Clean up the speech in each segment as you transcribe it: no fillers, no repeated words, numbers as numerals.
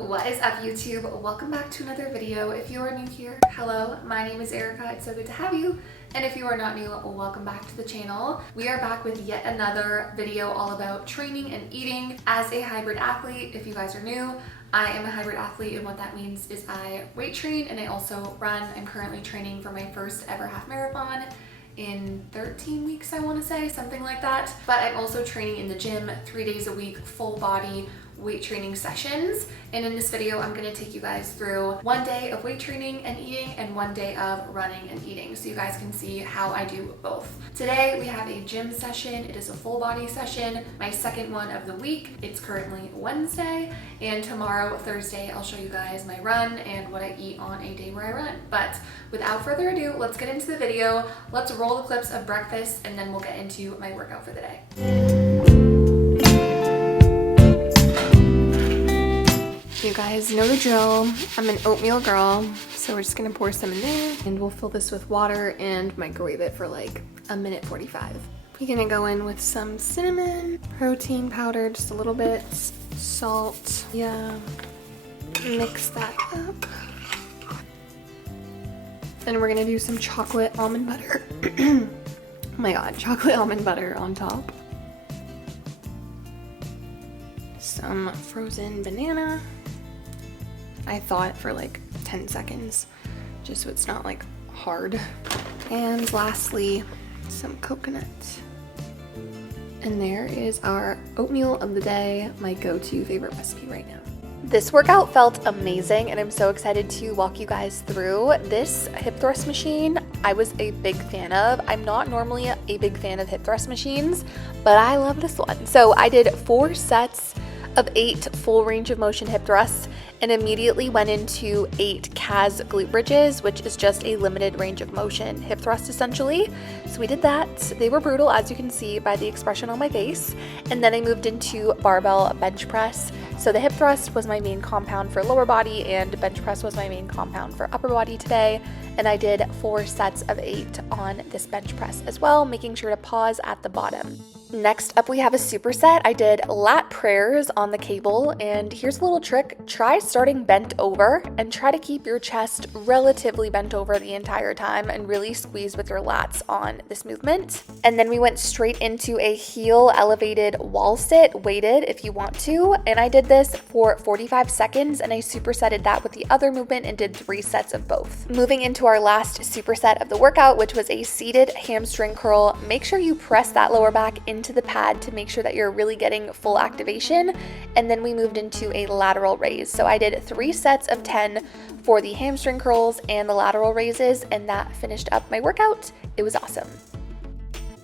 What is up, YouTube? Welcome back to another video. If you are new here, hello, my name is Erica. It's so good to have you. And if you are not new, welcome back to the channel. We are back with yet another video all about training and eating as a hybrid athlete. If you guys are new, I am a hybrid athlete, and what that means is I weight train and I also run. I'm currently training for my first ever half marathon in 13 weeks, I want to say, something like that. But I'm also training in the gym 3 days a week, full body weight training sessions. And in this video, I'm gonna take you guys through 1 day of weight training and eating and 1 day of running and eating, so you guys can see how I do both. Today, we have a gym session. It is a full body session, my second one of the week. It's currently Wednesday, and tomorrow, Thursday, I'll show you guys my run and what I eat on a day where I run. But without further ado, let's get into the video. Let's roll the clips of breakfast, and then we'll get into my workout for the day. You guys know the drill. I'm an oatmeal girl, so we're just gonna pour some in there, and we'll fill this with water and microwave it for like a minute 45. We're gonna go in with some cinnamon, protein powder, just a little bit, salt, yeah, mix that up. And we're gonna do some chocolate almond butter. Oh my god, chocolate almond butter on top. Some frozen banana. I thaw it for like 10 seconds, just so it's not like hard. And lastly, some coconut. And there is our oatmeal of the day, my go-to favorite recipe right now. This workout felt amazing, and I'm so excited to walk you guys through this hip thrust machine. I was a big fan of. I'm not normally a big fan of hip thrust machines, but I love this one. So I did 4 sets of 8 full range of motion hip thrusts and immediately went into 8 CAS glute bridges, which is just a limited range of motion hip thrust essentially. So we did that. They were brutal, as you can see by the expression on my face. And then I moved into barbell bench press. So the hip thrust was my main compound for lower body, and bench press was my main compound for upper body today. And I did 4 sets of 8 on this bench press as well, making sure to pause at the bottom. Next up, we have a superset. I did lat prayers on the cable, and here's a little trick. Try starting bent over and try to keep your chest relatively bent over the entire time and really squeeze with your lats on this movement. And then we went straight into a heel elevated wall sit, weighted if you want to, and I did this for 45 seconds, and I supersetted that with the other movement and did 3 sets of both. Moving into our last superset of the workout, which was a seated hamstring curl. Make sure you press that lower back into the pad to make sure that you're really getting full activation. And then we moved into a lateral raise. So I did 3 sets of 10 for the hamstring curls and the lateral raises, and that finished up my workout. It was awesome.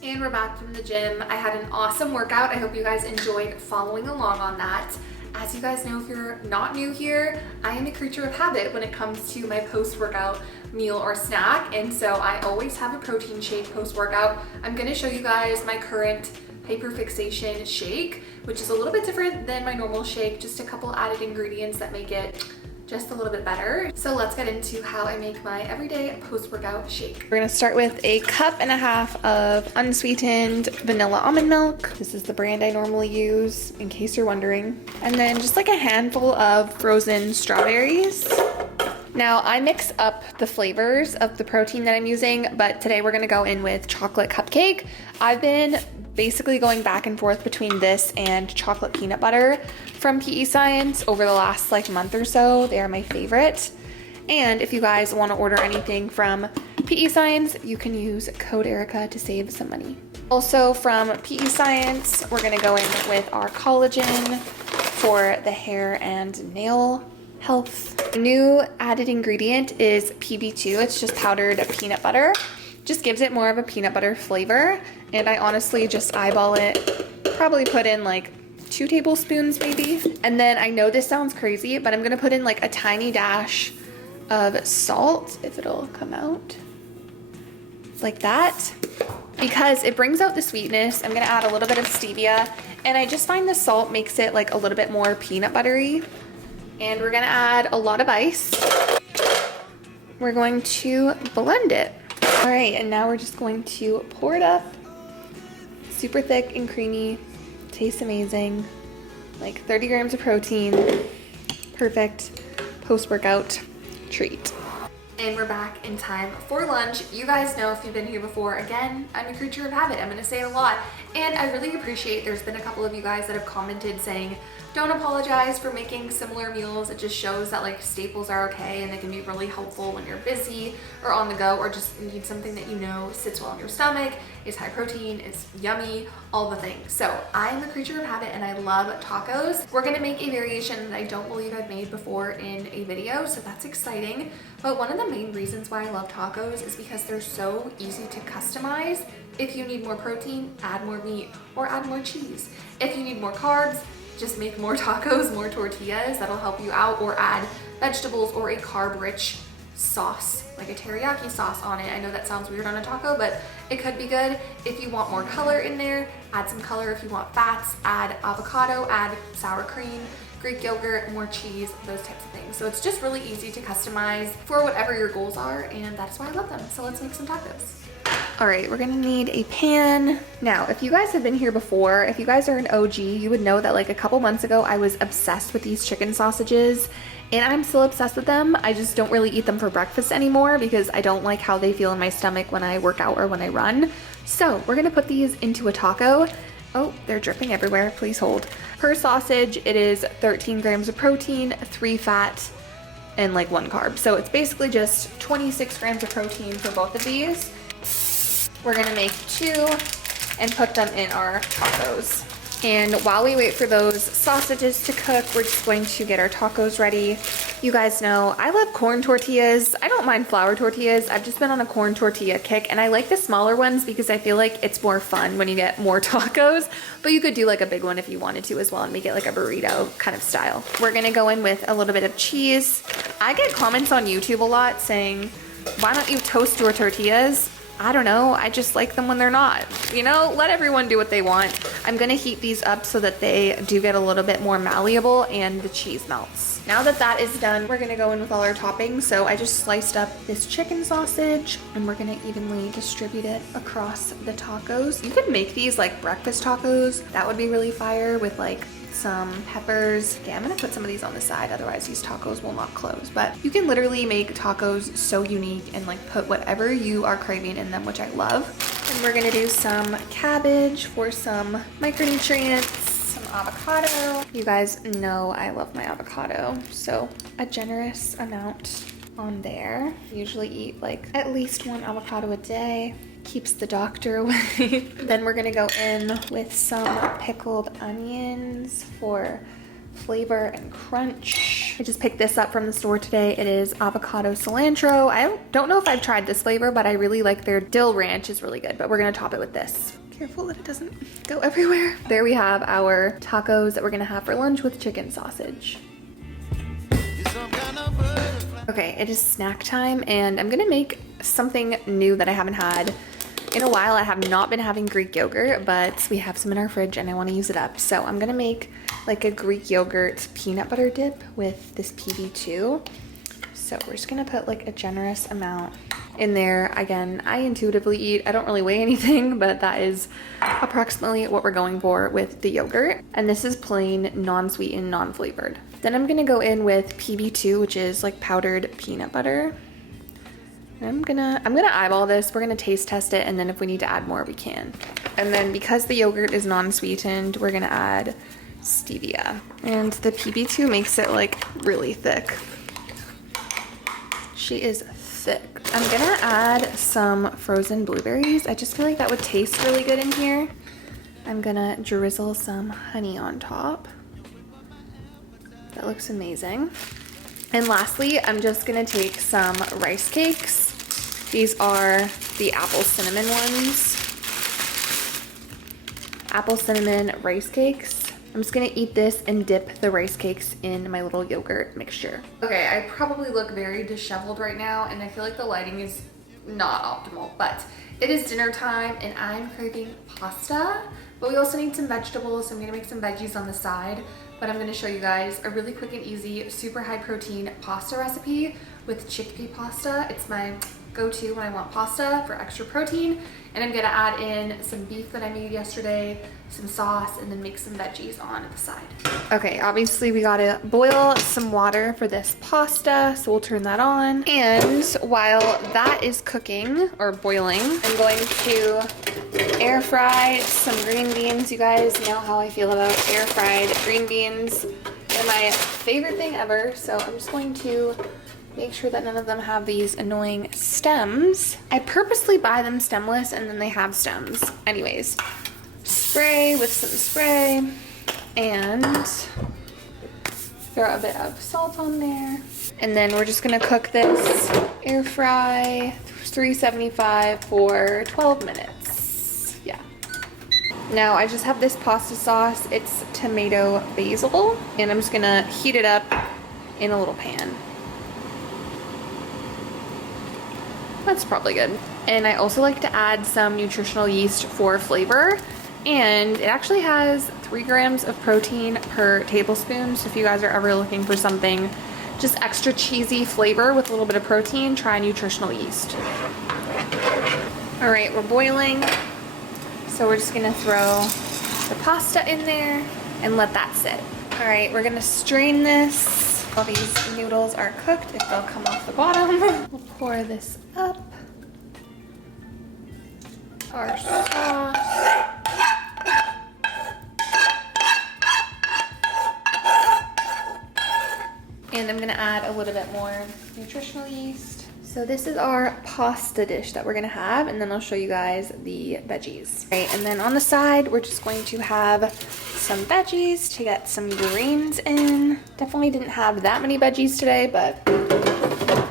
And we're back from the gym. I had an awesome workout. I hope you guys enjoyed following along on that. As you guys know, if you're not new here, I am a creature of habit when it comes to my post-workout meal or snack, and so I always have a protein shake post-workout. I'm gonna show you guys my current hyperfixation shake, which is a little bit different than my normal shake, just a couple added ingredients that make it just a little bit better. So let's get into how I make my everyday post-workout shake. We're gonna start with a 1.5 cups of unsweetened vanilla almond milk. This is the brand I normally use, in case you're wondering. And then just like a handful of frozen strawberries. Now, I mix up the flavors of the protein that I'm using, but today we're gonna go in with chocolate cupcake. I've been basically going back and forth between this and chocolate peanut butter from PEScience over the last like month or so. They are my favorite. And if you guys want to order anything from PEScience, you can use code Erica to save some money. Also from PEScience, we're gonna go in with our collagen for the hair and nail health. The new added ingredient is PB2. It's just powdered peanut butter. Just gives it more of a peanut butter flavor, and I honestly just eyeball it, probably put in like 2 tablespoons maybe. And then I know this sounds crazy, but I'm gonna put in like a tiny dash of salt, if it'll come out, like that, because it brings out the sweetness. I'm gonna add a little bit of stevia, and I just find the salt makes it like a little bit more peanut buttery. And we're gonna add a lot of ice. We're going to blend it. All right, and now we're just going to pour it up. Super thick and creamy, tastes amazing. Like 30 grams of protein. Perfect post-workout treat. And we're back in time for lunch. You guys know if you've been here before, again, I'm a creature of habit. I'm gonna say it a lot. And I really appreciate there's been a couple of you guys that have commented saying, don't apologize for making similar meals. It just shows that like staples are okay and they can be really helpful when you're busy or on the go or just need something that you know sits well in your stomach, is high protein, is yummy, all the things. So I'm a creature of habit and I love tacos. We're gonna make a variation that I don't believe I've made before in a video, so that's exciting. But one of the main reasons why I love tacos is because they're so easy to customize. If you need more protein, add more meat or add more cheese. If you need more carbs, just make more tacos, more tortillas, that'll help you out, or add vegetables or a carb-rich sauce, like a teriyaki sauce on it. I know that sounds weird on a taco, but it could be good. If you want more color in there, add some color. If you want fats, add avocado, add sour cream, Greek yogurt, more cheese, those types of things. So it's just really easy to customize for whatever your goals are, and that's why I love them. So let's make some tacos. All right, we're gonna need a pan. Now, if you guys have been here before, if you guys are an OG, you would know that like a couple months ago, I was obsessed with these chicken sausages, and I'm still obsessed with them. I just don't really eat them for breakfast anymore because I don't like how they feel in my stomach when I work out or when I run. So we're gonna put these into a taco. Oh, they're dripping everywhere, please hold. Per sausage, it is 13 grams of protein, 3 fat, and like 1 carb. So it's basically just 26 grams of protein for both of these. We're gonna make 2 and put them in our tacos. And while we wait for those sausages to cook, we're just going to get our tacos ready. You guys know I love corn tortillas. I don't mind flour tortillas. I've just been on a corn tortilla kick, and I like the smaller ones because I feel like it's more fun when you get more tacos, but you could do like a big one if you wanted to as well and make it like a burrito kind of style. We're gonna go in with a little bit of cheese. I get comments on YouTube a lot saying, why don't you toast your tortillas? I don't know, I just like them when they're not. You know, let everyone do what they want. I'm gonna heat these up so that they do get a little bit more malleable and the cheese melts. Now that that is done, we're gonna go in with all our toppings. So I just sliced up this chicken sausage and we're gonna evenly distribute it across the tacos. You could make these like breakfast tacos. That would be really fire with like some peppers. Yeah, I'm gonna put some of these on the side, otherwise these tacos will not close. But you can literally make tacos so unique and like put whatever you are craving in them, which I love. And we're gonna do some cabbage for some micronutrients, some avocado. You guys know I love my avocado, so a generous amount on there. Usually eat like at least 1 avocado a day. Keeps the doctor away. Then we're gonna go in with some pickled onions for flavor and crunch. I just picked this up from the store today. It is avocado cilantro. I don't know if I've tried this flavor, but I really like their dill ranch is really good, but we're gonna top it with this. Careful that it doesn't go everywhere. There we have our tacos that we're gonna have for lunch with chicken sausage. Okay, it is snack time and I'm gonna make something new that I haven't had in a while. I have not been having Greek yogurt, but we have some in our fridge and I want to use it up. So I'm gonna make like a Greek yogurt peanut butter dip with this PB2. So we're just gonna put like a generous amount in there. Again, I intuitively eat. I don't really weigh anything, but that is approximately what we're going for with the yogurt. And this is plain, non-sweetened, non-flavored. Then I'm gonna go in with PB2, which is like powdered peanut butter. I'm gonna eyeball this. We're gonna taste test it, and then if we need to add more, we can. And then because the yogurt is non-sweetened, we're gonna add stevia. And the PB2 makes it like really thick. She is thick. I'm gonna add some frozen blueberries. I just feel like that would taste really good in here. I'm gonna drizzle some honey on top. That looks amazing. And lastly, I'm just gonna take some rice cakes. These are the apple cinnamon ones. Apple cinnamon rice cakes. I'm just gonna eat this and dip the rice cakes in my little yogurt mixture. Okay, I probably look very disheveled right now and I feel like the lighting is not optimal, but it is dinner time and I'm craving pasta, but we also need some vegetables, so I'm gonna make some veggies on the side. But I'm gonna show you guys a really quick and easy, super high protein pasta recipe with chickpea pasta. It's my go-to when I want pasta for extra protein. And I'm gonna add in some beef that I made yesterday, some sauce, and then make some veggies on the side. Okay, obviously we gotta boil some water for this pasta, so we'll turn that on. And while that is cooking or boiling, I'm going to air fry some green beans. You guys know how I feel about air fried green beans. They're my favorite thing ever, so I'm just going to make sure that none of them have these annoying stems. I purposely buy them stemless and then they have stems. Anyways, spray with some spray and throw a bit of salt on there. And then we're just gonna cook this air fry 375 for 12 minutes. Yeah. Now I just have this pasta sauce. It's tomato basil, and I'm just gonna heat it up in a little pan. That's probably good. And I also like to add some nutritional yeast for flavor. And it actually has 3 grams of protein per tablespoon. So if you guys are ever looking for something just extra cheesy flavor with a little bit of protein, try nutritional yeast. All right, we're boiling. So we're just gonna throw the pasta in there and let that sit. All right, we're gonna strain this. While these noodles are cooked, if they'll come off the bottom. We'll pour this up. Our sauce. And I'm gonna add a little bit more nutritional yeast. So this is our pasta dish that we're gonna have, and then I'll show you guys the veggies. Right, and then on the side, we're just going to have some veggies to get some greens in. Definitely didn't have that many veggies today, but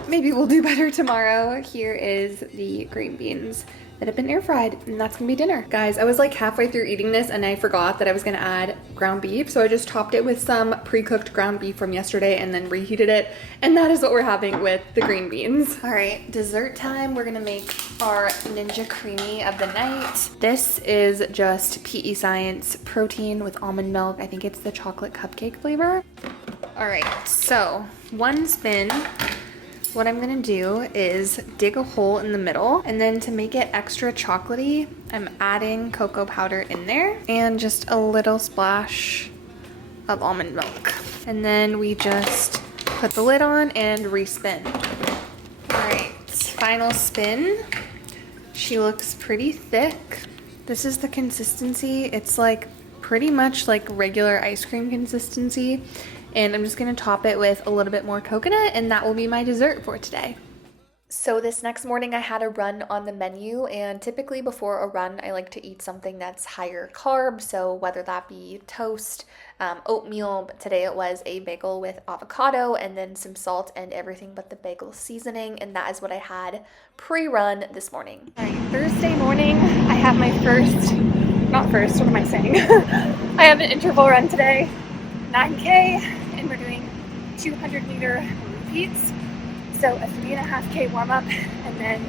maybe we'll do better tomorrow. Here is the green beans that have been air fried, and that's gonna be dinner. Guys, I was like halfway through eating this and I forgot that I was gonna add ground beef, so I just topped it with some pre-cooked ground beef from yesterday and then reheated it, and that is what we're having with the green beans. All right, dessert time. We're gonna make our Ninja Creamy of the night. This is just PEScience protein with almond milk. I think it's the chocolate cupcake flavor. All right, so 1 spin. What I'm gonna do is dig a hole in the middle, and then to make it extra chocolatey, I'm adding cocoa powder in there and just a little splash of almond milk. And then we just put the lid on and respin. All right, final spin. She looks pretty thick. This is the consistency. It's like pretty much like regular ice cream consistency. And I'm just gonna top it with a little bit more coconut, and that will be my dessert for today. So this next morning I had a run on the menu, and typically before a run I like to eat something that's higher carb, so whether that be toast, oatmeal, but today it was a bagel with avocado and then some salt and everything but the bagel seasoning, and that is what I had pre-run this morning. All right, Thursday morning I have my what am I saying? I have an interval run today, 9K, and we're doing 200-meter repeats. So a 3.5K warm-up and then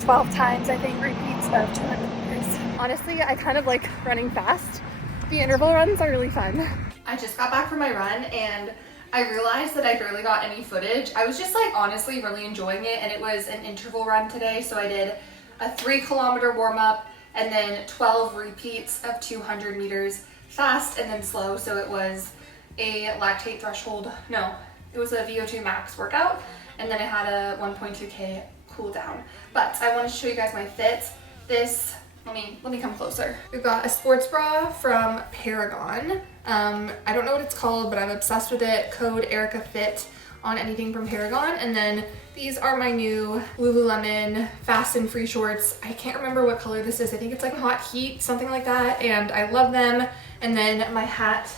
12 times, I think, repeats of 200 meters. Honestly, I kind of like running fast. The interval runs are really fun. I just got back from my run and I realized that I barely got any footage. I was just like honestly really enjoying it, and it was an interval run today. So I did a 3-kilometer warm-up and then 12 repeats of 200 meters fast and then slow. So it was a lactate threshold, no, it was a VO2 max workout, and then I had a 1.2K cool down. But I want to show you guys my fit. This, let me come closer. We've got a sports bra from Paragon. I don't know what it's called, but I'm obsessed with it. Code EricaFit on anything from Paragon. And then these are my new Lululemon Fast and Free shorts. I can't remember what color this is. I think it's like Hot Heat, something like that. And I love them. And then my hat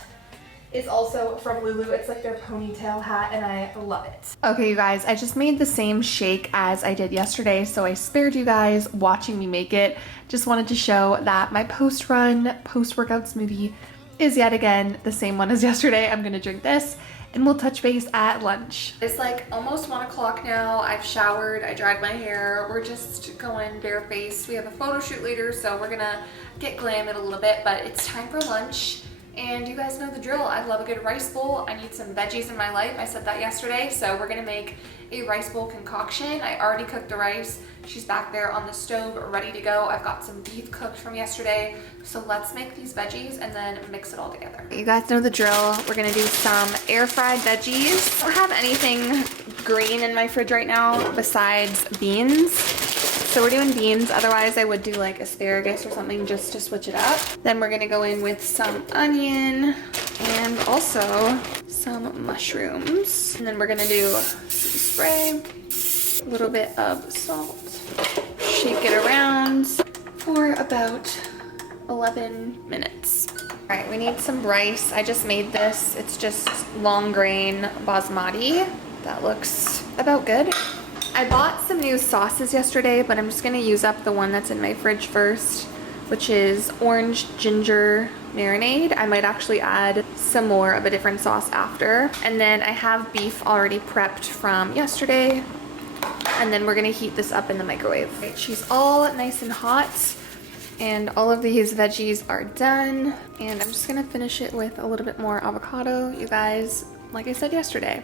is also from Lulu. It's like their ponytail hat, and I love it. Okay, you guys, I just made the same shake as I did yesterday, so I spared you guys watching me make it. Just wanted to show that my post-run, post-workout smoothie is yet again the same one as yesterday. I'm gonna drink this, and we'll touch base at lunch. It's like almost 1 o'clock now. I've showered, I dried my hair. We're just going barefaced. We have a photo shoot later, so we're gonna get glam it a little bit, but it's time for lunch. And you guys know the drill. I love a good rice bowl. I need some veggies in my life. I said that yesterday. So we're gonna make a rice bowl concoction. I already cooked the rice. She's back there on the stove ready to go. I've got some beef cooked from yesterday. So let's make these veggies and then mix it all together. You guys know the drill. We're gonna do some air fried veggies. I don't have anything green in my fridge right now besides beans. So we're doing beans, otherwise I would do like asparagus or something just to switch it up. Then we're gonna go in with some onion and also some mushrooms. And then we're gonna do some spray, a little bit of salt, shake it around for about 11 minutes. All right, we need some rice. I just made this. It's just long grain basmati. That looks about good. I bought some new sauces yesterday, but I'm just gonna use up the one that's in my fridge first, which is orange ginger marinade. I might actually add some more of a different sauce after. And then I have beef already prepped from yesterday. And then we're gonna heat this up in the microwave. Right, she's all nice and hot. And all of these veggies are done. And I'm just gonna finish it with a little bit more avocado. You guys, like I said yesterday,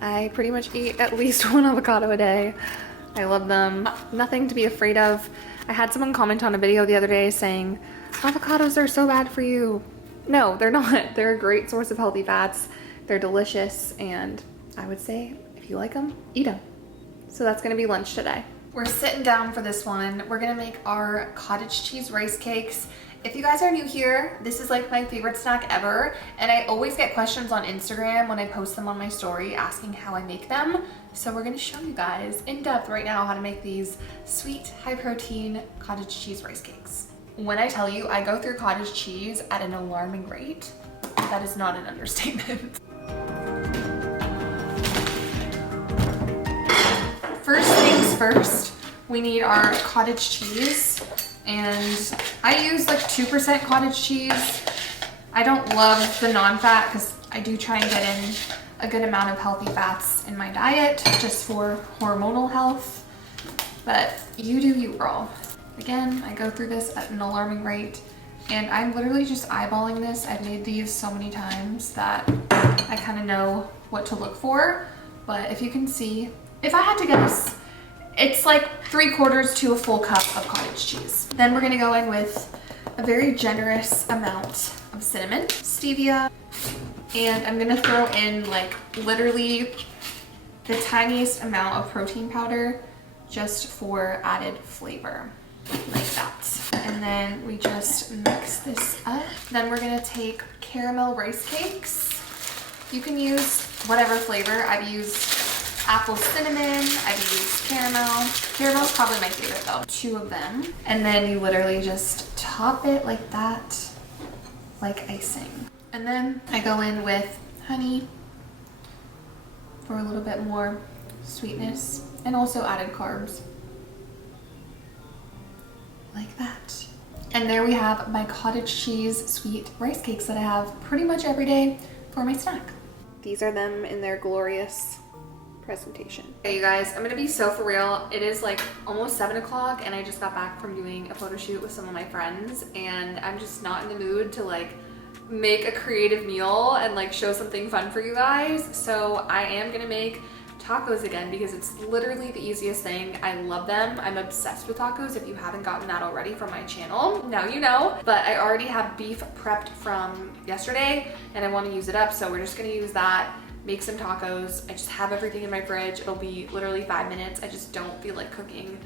I pretty much eat at least one avocado a day. I love them. Nothing to be afraid of. I had someone comment on a video the other day saying, avocados are so bad for you. No, they're not. They're a great source of healthy fats. They're delicious, and I would say if you like them, eat them. So that's gonna be lunch today. We're sitting down for this one. We're gonna make our cottage cheese rice cakes. If you guys are new here, this is like my favorite snack ever, and I always get questions on Instagram when I post them on my story asking how I make them. So we're gonna show you guys in depth right now how to make these sweet, high protein cottage cheese rice cakes. When I tell you I go through cottage cheese at an alarming rate, that is not an understatement. First things first, we need our cottage cheese. And I use like 2% cottage cheese. I don't love the non-fat because I do try and get in a good amount of healthy fats in my diet just for hormonal health. But you do you, girl. Again, I go through this at an alarming rate, and I'm literally just eyeballing this. I've made these so many times that I kind of know what to look for. But if you can see, if I had to guess, it's like 3/4 to a full cup of cottage cheese. Then we're gonna go in with a very generous amount of cinnamon, stevia, and I'm gonna throw in like literally the tiniest amount of protein powder just for added flavor, like that. And then we just mix this up. Then we're gonna take caramel rice cakes. You can use whatever flavor. I've used apple cinnamon, I've used caramel. Caramel's probably my favorite though. 2 of them. And then you literally just top it like that, like icing. And then I go in with honey for a little bit more sweetness and also added carbs. Like that. And there we have my cottage cheese sweet rice cakes that I have pretty much every day for my snack. These are them in their glorious presentation. Okay, you guys, I'm gonna be so for real. It is like almost 7 o'clock and I just got back from doing a photo shoot with some of my friends, and I'm just not in the mood to like make a creative meal and like show something fun for you guys. So I am gonna make tacos again because it's literally the easiest thing. I love them. I'm obsessed with tacos. If you haven't gotten that already from my channel, now you know. But I already have beef prepped from yesterday and I want to use it up, so we're just gonna use that, make some tacos. I just have everything in my fridge. It'll be literally 5 minutes. I just don't feel like cooking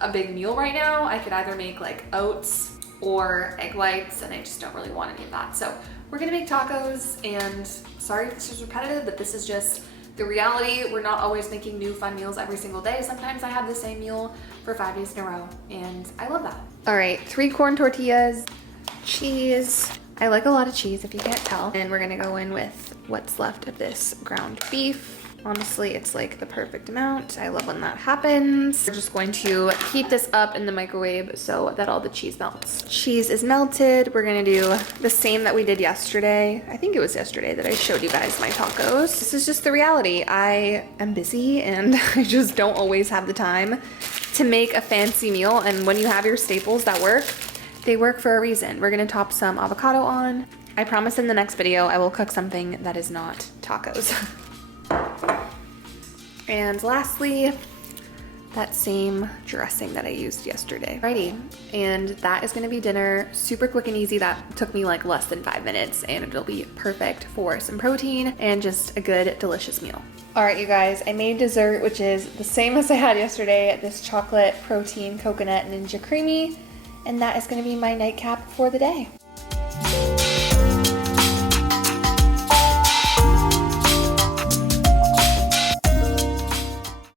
a big meal right now. I could either make like oats or egg whites, and I just don't really want any of that. So we're gonna make tacos, and sorry if this is repetitive, but this is just the reality. We're not always making new fun meals every single day. Sometimes I have the same meal for 5 days in a row, and I love that. All right, 3 corn tortillas, cheese. I like a lot of cheese if you can't tell. And we're gonna go in with what's left of this ground beef. Honestly, it's like the perfect amount. I love when that happens. We're just going to heat this up in the microwave so that all the cheese melts. Cheese is melted. We're gonna do the same that we did yesterday. I think it was yesterday that I showed you guys my tacos. This is just the reality. I am busy and I just don't always have the time to make a fancy meal. And when you have your staples that work, they work for a reason. We're gonna top some avocado on, I promise in the next video I will cook something that is not tacos. And lastly, that same dressing that I used yesterday. Alrighty, and that is gonna be dinner. Super quick and easy. That took me like less than 5 minutes, and it'll be perfect for some protein and just a good, delicious meal. All right, you guys, I made dessert, which is the same as I had yesterday, this chocolate protein coconut ninja creamy, and that is gonna be my nightcap for the day.